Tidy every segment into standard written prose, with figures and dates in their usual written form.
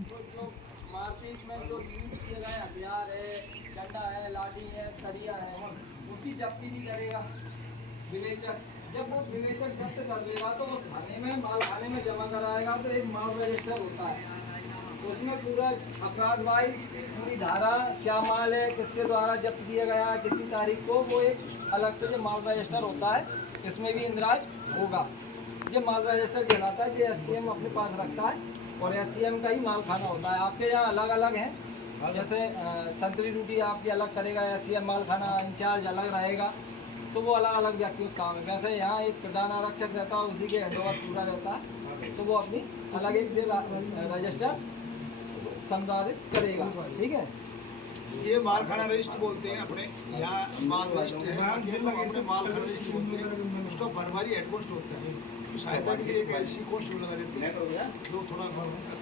तो जो मारपीट में जो यूज किए गए हथियार है, डंडा है, लाठी है, सरिया है, उसकी जब्ती भी करेगा विवेचक। जब वो विवेचक जब्त कर देगा तो वो थाने में माल खाने में जमा कराएगा, तो एक माल रजिस्टर होता है, उसमें पूरा अपराध वाइज पूरी धारा, क्या माल है, किसके द्वारा जब्त किया गया, कितनी तारीख को, वो एक अलग से जो माल रजिस्टर होता है इसमें भी इंद्राज होगा। ये माल रजिस्टर कहलाता है, जो एससीएम अपने पास रखता है, और एससीएम का ही माल खाना होता है। आपके यहाँ अलग अलग हैं, जैसे संतरी ड्यूटी आपकी अलग करेगा, एससीएम माल खाना इंचार्ज अलग रहेगा, तो वो अलग अलग व्यक्तियों का काम है। वैसे यहाँ एक प्रधान आरक्षक रहता है, उसी के हैंडओवर पूरा रहता है, तो वो अपनी अलग एक रजिस्टर संपादित करेगा। ठीक है, ये मालखाना रजिस्टर बोलते हैं अपने यहाँ, माल रजिस्टर है, अपने मालखाना रजिस्टर बोलते हैं। उसका भरमारी हेड कॉस्ट होता है, उसकी सहायता के लिए एक ऐसी कॉस्ट लगा देते हैं जो थोड़ा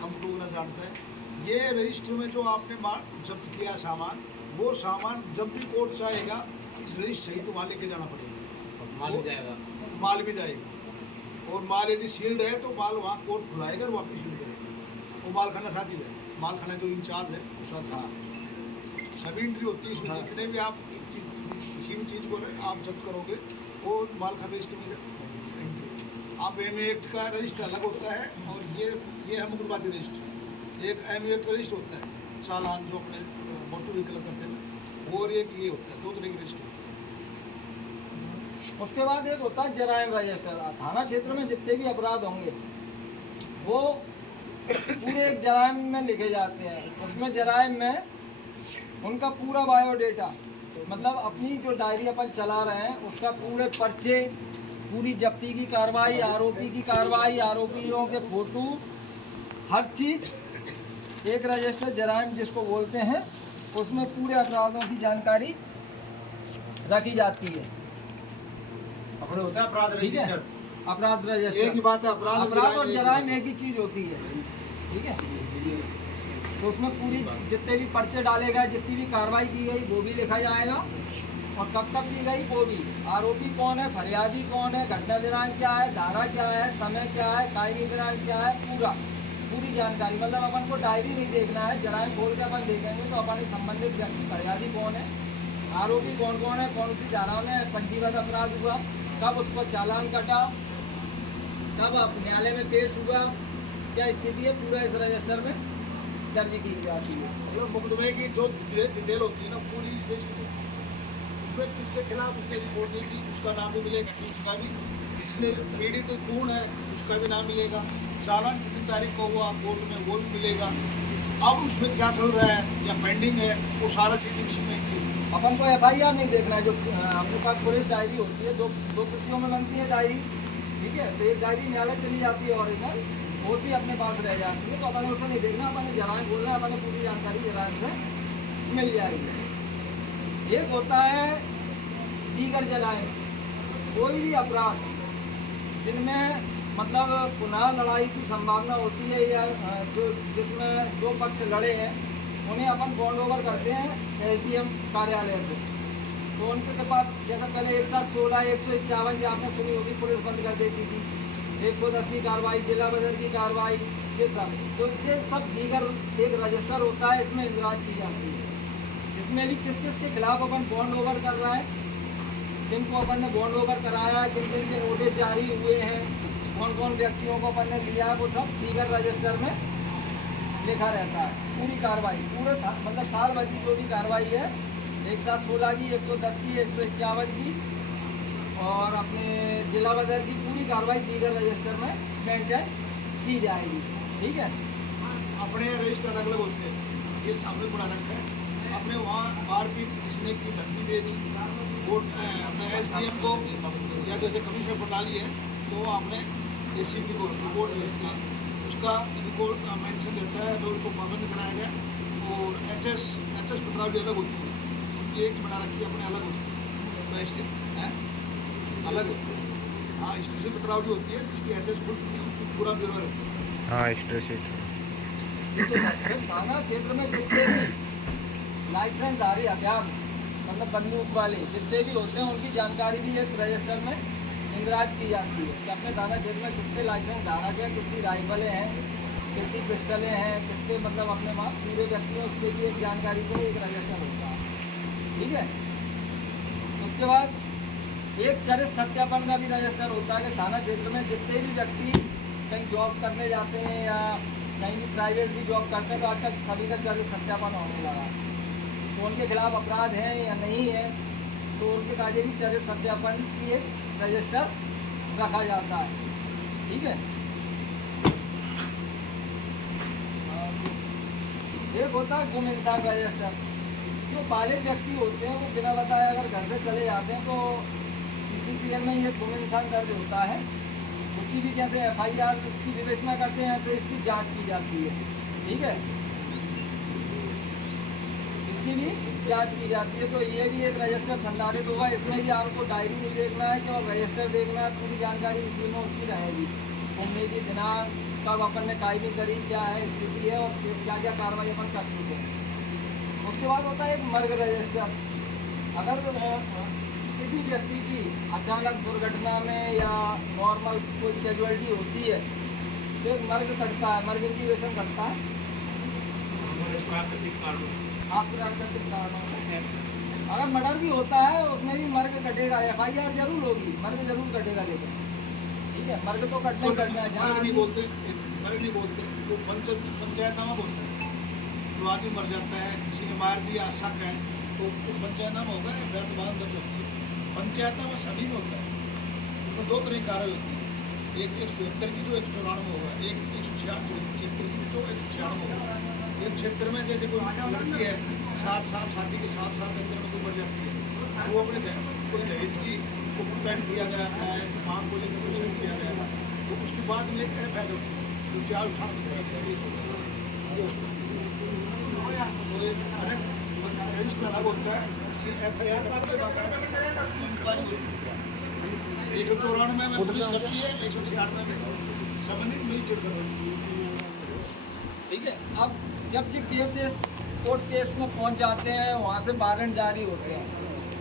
कम लोग ना जानता है। ये रजिस्टर में जो आपने माल जब्त किया सामान, वो सामान जब भी कोर्ट चाहेगा इस रजिस्टर सहित वहाँ लेके जाना पड़ेगा, माल भी जाएगा। और माल यदि सील्ड है तो माल वहाँ कोर्ट खुलाएगा और वापस यूज करेगा, वो मालखाना साथ ही जाएगा। मालखाना जो इंचार्ज है वो साथ सभी एंट्री होती है इसमें। जितने भी आप किसी भी चीज़ को आप जब्त करोगे वो मालखाना रजिस्टर में एंट्री। आप एम एक्ट का रजिस्टर अलग होता है, और ये है मुकदमाती रजिस्टर। एक एम एक्ट का रजिस्टर होता है चालान जो अपने मोटर व्हीकल करते हैं ना, और एक ये होता है, दो तरह के रजिस्टर। उसके बाद एक होता है जराइम रजिस्टर। थाना क्षेत्र में जितने भी अपराध होंगे वो पूरे एक जराइम में लिखे जाते हैं। उसमें जराइम में उनका पूरा बायोडेटा, मतलब अपनी जो डायरी अपन चला रहे हैं उसका पूरे पर्चे, पूरी जब्ती की कार्रवाई, आरोपी की कार्रवाई, आरोपियों के फोटो, हर चीज़ एक रजिस्टर जराइम जिसको बोलते हैं, उसमें पूरे अपराधों की जानकारी रखी जाती है। अपने होता है अपराध ठीक है, रजिस्टर, अपराध रजिस्टर एक ही बात है, अपराध और जराइम एक ही चीज़ होती है। ठीक है, तो उसमें पूरी जितने भी पर्चे डाले गए, जितनी भी कार्रवाई की गई वो भी लिखा जाएगा, और कब तक की गई वो भी, आरोपी कौन है, फरियादी कौन है, घटना दिनांक क्या है, धारा क्या है, समय क्या है, कायमी दिनांक क्या है, पूरी जानकारी। मतलब अपन को डायरी नहीं देखना है, जराइम खोल के अपन देखेंगे तो अपन संबंधित व्यक्ति, फरियादी कौन है, आरोपी कौन कौन है, कौन सी धाराओं में पंजीबद्ध अपराध हुआ, कब उस पर चालान कटा, कब न्यायालय में पेश हुआ, क्या स्थिति है, पूरा इस रजिस्टर में दर्ज की जाती है। मतलब मुकदमे की जो डिटेल होती है ना पूरी इस रजिस्टर में, उसमें किसके खिलाफ उसने रिपोर्ट दी थी उसका नाम भी मिलेगा, कि उसका भी जिसने पीड़ित पूर्ण है उसका भी नाम मिलेगा, चालान कितनी तारीख को हुआ कोर्ट में वो भी मिलेगा, अब उसमें क्या चल रहा है या पेंडिंग है वो सारा चीज़ उसमें। अपन को एफआईआर नहीं देखना है, जो अपने पास पुलिस डायरी होती है, दो प्रतियों में बनती है डायरी। ठीक है, तो एक डायरी न्यायालय चली जाती है ओरिजिनल, वो भी अपने पास रह जाती है, तो अपन उसे नहीं देखना, अपन जराइम बोलना, अपन पूरी जानकारी जराइम से मिल जाएगी। एक होता है दीगर जराइम, कोई भी अपराध जिनमें मतलब पुनः लड़ाई की संभावना होती है, या जो जिसमें दो पक्ष लड़े हैं उन्हें अपन बॉन्ड ओवर करते हैं एसडीएम कार्यालय से। तो उनके पास जैसा पहले 116, 151 जो आपने सुनी होगी, पुलिस बंद कर देती थी, 110 की कार्रवाई, जिला बदर की कार्रवाई, ये सब, तो ये सब दीगर एक रजिस्टर होता है, इसमें इंदराज की जाती है। इसमें भी किस किस के खिलाफ अपन बॉन्ड ओवर कर रहा है, जिनको अपन ने बॉन्ड ओवर कराया है, किन किन के नोटिस जारी हुए हैं, कौन कौन व्यक्तियों को अपन ने लिया है, वो सब दीगर रजिस्टर में लिखा रहता है। पूरी कार्रवाई पूरे मतलब साल भर की जो भी कार्रवाई है, 116 की, 110 की, 151 की, और अपने जिला बदर की पूरी कार्रवाई दीगर रजिस्टर में मेंटेन की जाएगी। ठीक है, अपने रजिस्टर अलग अलग होते हैं, ये सामने पड़ा रखा है। अपने वहाँ मारपीट किसने की धमकी दे दी, वो अपने एसडीएम को या जैसे कमिश्नर प्रणाली है तो आपने एसीपी को रिपोर्ट भेजते हैं, उसका रिपोर्ट मेंशन रहता है, तो उसको पाबंद कराया गया। और एचएस पत्रावली अलग होती है, उनकी एक बना रखी है, अपने अलग होती है, अलग है। हाँ, स्टेशन पत्रावली होती है जिसकी एचएस पूरा ब्यूरो रहता है। हाँ, स्ट्रेस थाना क्षेत्र में जितने भी लाइसेंसधारी हथियार, मतलब बंदूक वाले जितने भी होते हैं, उनकी जानकारी भी इस रजिस्टर में इंदराज की जाती है कि अपने थाना क्षेत्र में कितने लाइसेंस धारक है, कितनी राइफलें हैं, कितनी पिस्टलें हैं, कितने मतलब अपने वहाँ पूरे व्यक्ति हैं, उसके लिए एक जानकारी का एक रजिस्टर होता है। ठीक है, उसके बाद एक चरित्र सत्यापन का भी रजिस्टर होता है कि थाना क्षेत्र में जितने भी व्यक्ति कहीं जॉब करने जाते हैं या कहीं भी प्राइवेट भी जॉब करते हैं तो आजकल सभी का चरित्र सत्यापन होने लगा, तो उनके खिलाफ अपराध है या नहीं है, तो उनके कार्य भी चरित्र सत्यापन की एक रजिस्टर रखा जाता है। ठीक है, एक होता है गुम इंसान रजिस्टर। जो बालिग व्यक्ति होते हैं वो बिना बताए अगर घर से चले जाते हैं तो CCPL में ये गुम इंसान दर्ज होता है, उसकी भी जैसे FIR की विवेचना करते हैं ऐसे इसकी जांच की जाती है। ठीक है, इसकी भी जांच की जाती है, तो ये भी एक रजिस्टर संधारित होगा। इसमें भी आपको डायरी नहीं देखना है, केवल रजिस्टर देखना है, पूरी जानकारी इसी में उसकी रहेगी। घूमने की दिनांक, कब अपन ने कायदी करी, क्या है स्थिति है और क्या क्या कार्रवाई अपन कर चुके हैं। उसके बाद होता है एक मर्ग रजिस्टर। अगर किसी व्यक्ति की अचानक दुर्घटना में या नॉर्मल कोई कैजुअलिटी होती है तो एक मर्ग कटता है, मर्ग इंक्यूबेशन करता है प्राकृतिक कारणों से। अगर मर्डर भी होता है उसमें भी मर्ग कटेगा, FIR जरूर होगी, मर्ग जरूर कटेगा। लेकिन ठीक है, मर्ग तो कटना ही कटना है। जहाँ नहीं बोलते, मर्ग नहीं बोलते, वो पंचायतनामा बोलते हैं। जो आदमी मर जाता है, किसी ने मार दिया, शक है, तो पंचायतनामा होगा या फिर बाद दर्ज होती है। पंचायतनामा सभी में होता है, उसमें दो तरह की कार्रवाई होती है, एक 176 की जो 194 होगा, एक 176 की जो 196 होगा। एक क्षेत्र में जैसे कोई लड़की है 7 साल शादी के 7 साल के अंदर में कोई बढ़ जाती है, वो अपने कोई दहेज की उसको प्रोटेक्ट किया गया है, मांग को लेकर क्वेश्चन किया गया है, तो उसके बाद में एक FIR होती है जो 4 रजिस्टर अलग होता है, उसकी FIR 194 में पुलिस करती है, 196 में संबंधित मिल करती है। ठीक है, अब जब ये केसेस कोर्ट केस में पहुंच जाते हैं वहाँ से वारंट जारी होते हैं,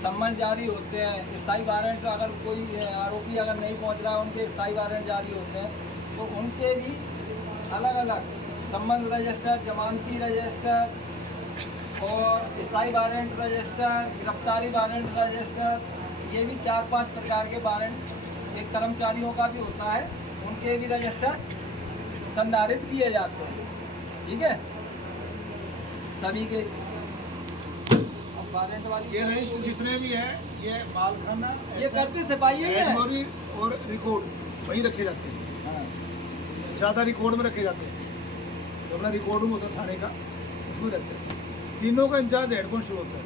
सम्मन जारी होते हैं, स्थायी वारंट। अगर कोई आरोपी अगर नहीं पहुंच रहा है उनके स्थायी वारंट जारी होते हैं, तो उनके भी अलग अलग सम्मन रजिस्टर, जमानती रजिस्टर और स्थायी वारंट रजिस्टर, गिरफ्तारी वारंट रजिस्टर, ये भी 4-5 प्रकार के वारंट एक कर्मचारियों का भी होता है, उनके भी रजिस्टर संधारित किए जाते हैं। ठीक है, सभी के अब वारंट वाली ये रजिस्टर जितने भी है ये मालखाना ये करते सिपाही ही है और रिकॉर्ड वही रखे जाते हैं। हाँ। ज़्यादा रिकॉर्ड में रखे जाते हैं, जो अपना रिकॉर्ड में होता है थाने का उसमें रखते हैं। तीनों का इंचार्ज हेड कांस्टेबल होता है।